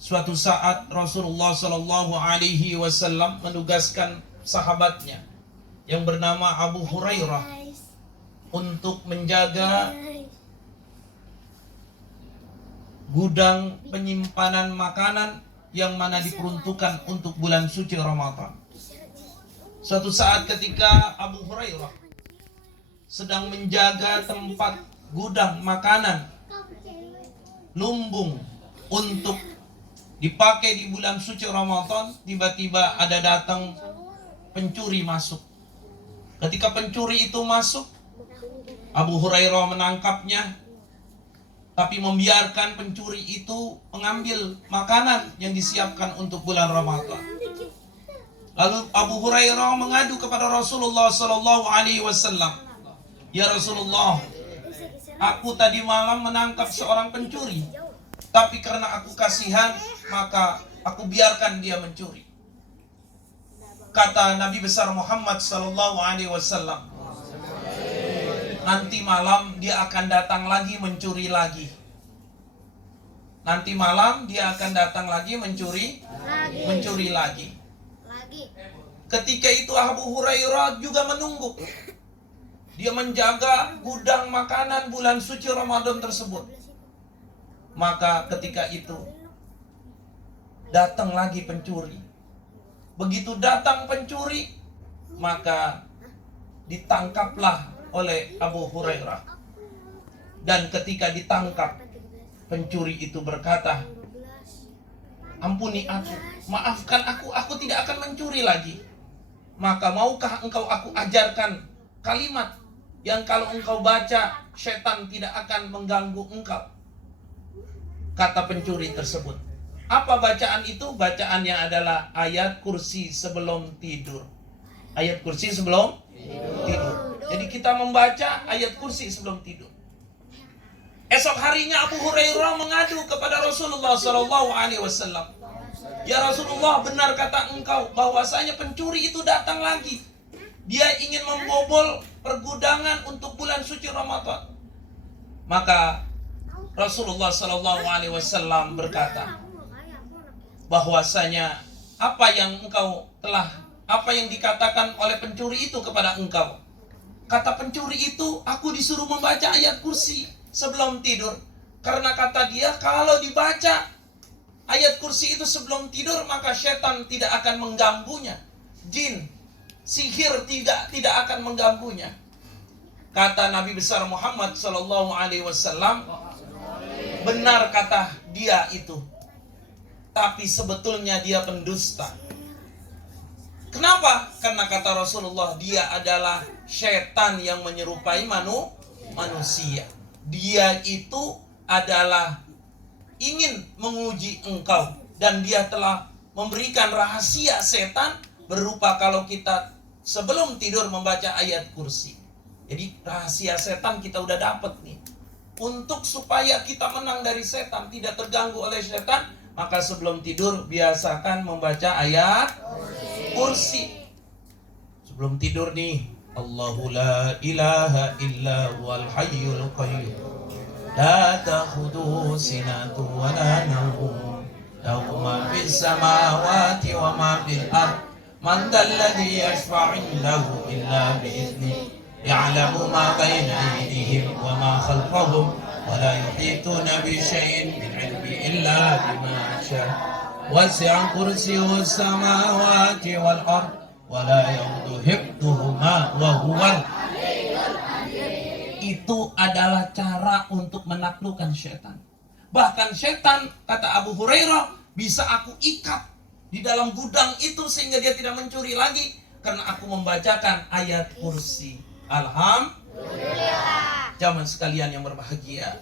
Suatu saat Rasulullah Shallallahu Alaihi Wasallam menugaskan sahabatnya yang bernama Abu Hurairah untuk menjaga gudang penyimpanan makanan yang mana diperuntukkan untuk bulan suci Ramadan. Suatu saat ketika Abu Hurairah sedang menjaga tempat gudang makanan lumbung untuk dipakai di bulan suci Ramadan, tiba-tiba ada datang pencuri masuk. Ketika pencuri itu masuk, Abu Hurairah menangkapnya, tapi membiarkan pencuri itu mengambil makanan yang disiapkan untuk bulan Ramadan. Lalu Abu Hurairah mengadu kepada Rasulullah Sallallahu Alaihi Wasallam, "Ya Rasulullah, aku tadi malam menangkap seorang pencuri, tapi karena aku kasihan, maka aku biarkan dia mencuri." Kata Nabi besar Muhammad Sallallahu Alaihi Wasallam, nanti malam dia akan datang lagi mencuri lagi. Nanti malam dia akan datang lagi mencuri lagi. Ketika itu Abu Hurairah juga menunggu. Dia menjaga gudang makanan bulan suci Ramadan tersebut. Maka ketika itu datang lagi pencuri. Begitu datang pencuri, maka ditangkaplah oleh Abu Hurairah. Dan ketika ditangkap, pencuri itu berkata, "Ampuni aku, maafkan aku tidak akan mencuri lagi. Maka maukah engkau aku ajarkan kalimat yang kalau engkau baca, setan tidak akan mengganggu engkau?" Kata pencuri tersebut, "Apa bacaan itu?" Bacaannya adalah ayat kursi sebelum tidur. Ayat kursi sebelum tidur. Jadi kita membaca ayat kursi sebelum tidur. Esok harinya Abu Hurairah mengadu kepada Rasulullah Sallallahu Alaihi Wasallam, "Ya Rasulullah, benar kata engkau bahwasanya pencuri itu datang lagi. Dia ingin membobol pergudangan untuk bulan suci Ramadan." Maka Rasulullah Sallallahu Alaihi Wasallam berkata bahwasanya apa yang dikatakan oleh pencuri itu kepada engkau. Kata pencuri itu, "Aku disuruh membaca ayat kursi sebelum tidur." Karena kata dia, kalau dibaca ayat kursi itu sebelum tidur, maka setan tidak akan mengganggunya. Jin, sihir tidak akan mengganggunya. Kata Nabi besar Muhammad Sallallahu Alaihi Wasallam, benar kata dia itu, tapi sebetulnya dia pendusta. Kenapa? Karena kata Rasulullah, dia adalah setan yang menyerupai manusia. Dia itu adalah ingin menguji engkau, dan dia telah memberikan rahasia setan berupa kalau kita sebelum tidur membaca ayat kursi. Jadi rahasia setan kita udah dapat nih. Untuk supaya kita menang dari setan, tidak terganggu oleh setan, maka sebelum tidur biasakan membaca ayat kursi. Sebelum tidur nih, Allahu la ilaha illa huwal hayyul qayyum, la ta'khudhuhu sinatun wa la nawm, lahu ma fis samawati wa ma fil ard, man dalladhi yashfa'u indahu illa bi'idhnihi, ya'lamu ma bayna aydihim wa ma khalfahum, wa la yuhituna bi syai'in min 'ilmihi illa bima syaa. Wasi'a kursiyyuhu as-samawati wal ard wa la ya'uduhu hifdhuhuma wa huwal. Itu adalah cara untuk menaklukkan setan. Bahkan setan, kata Abu Hurairah, bisa aku ikat di dalam gudang itu sehingga dia tidak mencuri lagi karena aku membacakan ayat kursi. Alhamdulillah. Jamaah sekalian yang berbahagia.